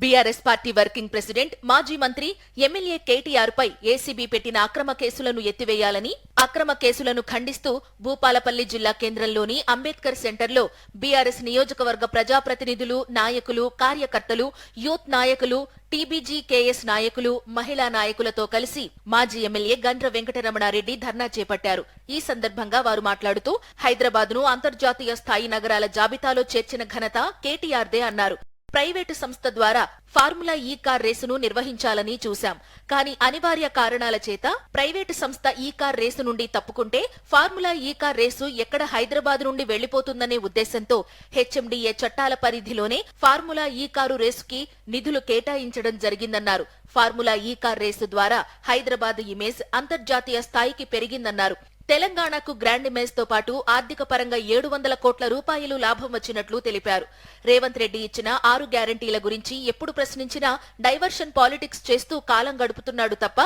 BRS party working president మాజీ మంత్రి MLA KTR పై ACB పెట్టిన అక్రమ కేసులను ఎత్తివేయాలని అక్రమ కేసులను ఖండిస్తూ భూపాలపల్లి జిల్లా కేంద్రంలోని అంబేద్కర్ సెంటర్లో బీఆర్ఎస్ నియోజకవర్గ ప్రజాప్రతినిధులు నాయకులు కార్యకర్తలు యూత్ నాయకులు టీబీజీకేఎస్ నాయకులు మహిళా నాయకులతో కలిసి మాజీ ఎమ్మెల్యే గండ్ర వెంకటరమణారెడ్డి ధర్నా చేపట్టారు. ఈ సందర్భంగా వారు మాట్లాడుతూ హైదరాబాద్ను అంతర్జాతీయ స్థాయి నగరాల జాబితాలో చేర్చిన ఘనత కేటీఆర్దే అన్నారు. ప్రైవేటు సంస్థ ద్వారా ఫార్ములా ఈ కార్ రేసును నిర్వహించాలని చూశాం. కానీ అనివార్య కారణాల చేత ప్రైవేటు సంస్థ ఈ కార్ రేసు నుండి తప్పుకుంటే ఫార్ములా ఈ కార్ రేసు ఎక్కడ హైదరాబాద్ నుండి వెళ్ళిపోతుందనే ఉద్దేశంతో హెచ్ఎండిఏ చట్టాల పరిధిలోనే ఫార్ములా ఈ కారు రేసుకి నిధులు కేటాయించడం జరిగిందన్నారు. ఫార్ములా ఈ కార్ రేసు ద్వారా హైదరాబాద్ ఇమేజ్ అంతర్జాతీయ స్థాయికి పెరిగిందన్నారు. తెలంగాణకు గ్రాండ్ ఇమేజ్తో పాటు ఆర్థిక పరంగా ఏడు వందల కోట్ల రూపాయలు లాభం వచ్చినట్లు తెలిపారు. రేవంత్ రెడ్డి ఇచ్చిన ఆరు గ్యారంటీల గురించి ఎప్పుడు ప్రశ్నించినా డైవర్షన్ పాలిటిక్స్ చేస్తూ కాలం గడుపుతున్నాడు తప్ప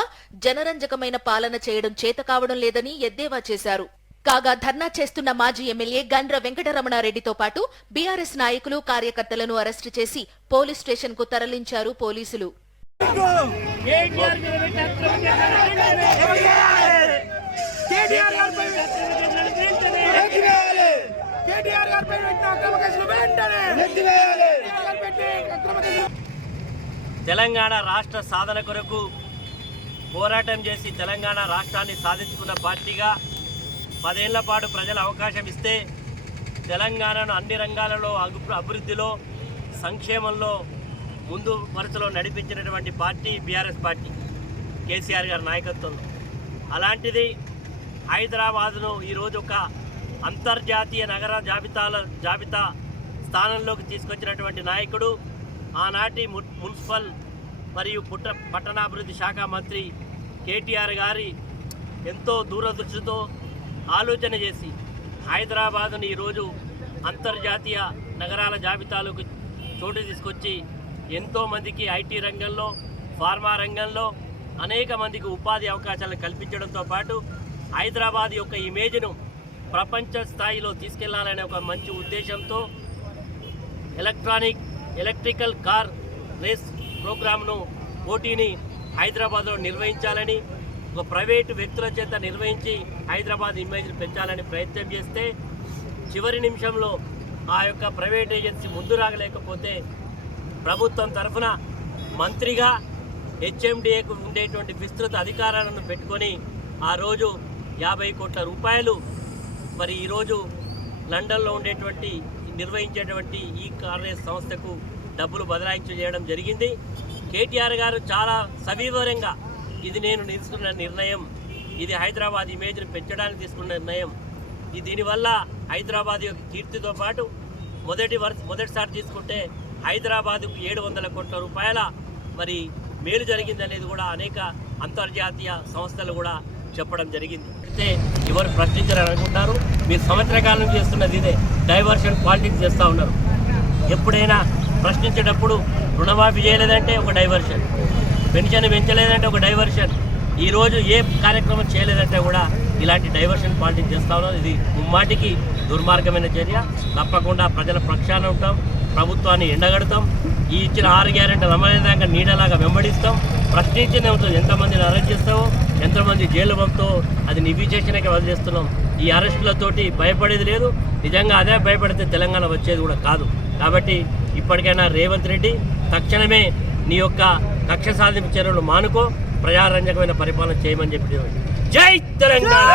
జనరంజకమైన పాలన చేయడం చేత కావడం లేదని ఎద్దేవా చేశారు. కాగా ధర్నా చేస్తున్న మాజీ ఎమ్మెల్యే గండ్ర వెంకటరమణారెడ్డితో పాటు బీఆర్ఎస్ నాయకులు కార్యకర్తలను అరెస్టు చేసి పోలీస్ స్టేషన్కు తరలించారు పోలీసులు. కేటీఆర్ గారిపై కేటీఆర్ గారిపై పెట్టిన అక్రమ కేసులు వెంటనే తెలంగాణ రాష్ట్ర సాధన కొరకు పోరాటం చేసి తెలంగాణ రాష్ట్రాన్ని సాధించుకున్న పార్టీగా పదేళ్ళ పాటు ప్రజల అవకాశం ఇస్తే తెలంగాణను అన్ని రంగాలలో అభివృద్ధిలో సంక్షేమంలో ముందు వరుసలో నడిపించినటువంటి పార్టీ బీఆర్ఎస్ పార్టీ కేసీఆర్ గారి నాయకత్వంలో. అలాంటిది హైదరాబాదును ఈరోజు ఒక అంతర్జాతీయ నగర జాబితాల జాబితా స్థానంలోకి తీసుకొచ్చినటువంటి నాయకుడు ఆనాటి ము- మున్సిపల్ మరియు పుట్ట పట్టణాభివృద్ధి శాఖ మంత్రి కేటీఆర్ గారి ఎంతో దూరదృష్టితో ఆలోచన చేసి హైదరాబాదుని ఈరోజు అంతర్జాతీయ నగరాల జాబితాలోకి చోటు తీసుకొచ్చి ఎంతోమందికి ఐటీ రంగంలో ఫార్మా రంగంలో అనేక మందికి ఉపాధి అవకాశాలను కల్పించడంతో పాటు హైదరాబాద్ యొక్క ఇమేజ్ను ప్రపంచ స్థాయిలో తీసుకెళ్ళాలనే ఒక మంచి ఉద్దేశంతో ఎలక్ట్రానిక్ ఎలక్ట్రికల్ కార్ రేస్ ప్రోగ్రామ్ను పోటీని హైదరాబాద్లో నిర్వహించాలని ఒక ప్రైవేటు వ్యక్తుల చేత నిర్వహించి హైదరాబాద్ ఇమేజ్ని పెంచాలని ప్రయత్నం చేస్తే చివరి నిమిషంలో ఆ యొక్క ప్రైవేట్ ఏజెన్సీ ముందు రాగలేకపోతే ప్రభుత్వం తరఫున మంత్రిగా హెచ్ఎండిఏకు ఉండేటువంటి విస్తృత అధికారాలను పెట్టుకొని ఆ రోజు యాభై కోట్ల రూపాయలు. మరి ఈరోజు లండన్లో ఉండేటువంటి నిర్వహించేటువంటి ఈ కార్యస్ సంస్థకు డబ్బులు బదలాయించి చేయడం జరిగింది. కేటీఆర్ గారు చాలా సవివరంగా ఇది నేను తీసుకున్న నిర్ణయం ఇది హైదరాబాద్ ఇమేజ్ను పెంచడానికి తీసుకున్న నిర్ణయం. ఇది దీనివల్ల హైదరాబాద్ యొక్క కీర్తితో పాటు మొదటి వరుస మొదటిసారి తీసుకుంటే హైదరాబాద్కు ఏడు వందల కోట్ల రూపాయల మరి మేలు జరిగిందనేది కూడా అనేక అంతర్జాతీయ సంస్థలు కూడా చెప్పడం జరిగింది. అయితే ఎవరు ప్రశ్నించారని అనుకుంటారు? మీరు సంవత్సర కాలం చేస్తున్నది ఇదే. డైవర్షన్ పాలిటిక్స్ చేస్తూ ఉన్నారు. ఎప్పుడైనా ప్రశ్నించేటప్పుడు రుణమాఫీ చేయలేదంటే ఒక డైవర్షన్. పెన్షన్ పెంచలేదంటే ఒక డైవర్షన్. ఈరోజు ఏ కార్యక్రమం చేయలేదంటే కూడా ఇలాంటి డైవర్షన్ పాలిటిక్స్ చేస్తా ఉన్నారు. ఇది ముమ్మాటికి దుర్మార్గమైన చర్య. తప్పకుండా ప్రజల పక్షాన ఉంటాం. ప్రభుత్వాన్ని ఎండగడతాం. ఈ ఇచ్చిన ఆరు గ్యారెంటీలు అమలైనాక నీడలాగా వెంబడిస్తాం. ప్రశ్నించిన ఎంతమందిని అరెస్ట్ చేస్తావు? ఎంతమంది జైలు పంపుతావో? అది నివిచేషన్కి వదిలేస్తున్నాం ఈ అరెస్టులతోటి భయపడేది లేదు. నిజంగా అదే భయపడితే తెలంగాణ వచ్చేది కూడా కాదు. కాబట్టి ఇప్పటికైనా రేవంత్ రెడ్డి తక్షణమే నీ యొక్క కక్ష సాధింపు చర్యలు మానుకో. ప్రజారంజకమైన పరిపాలన చేయమని చెప్పి జై తెలంగాణ!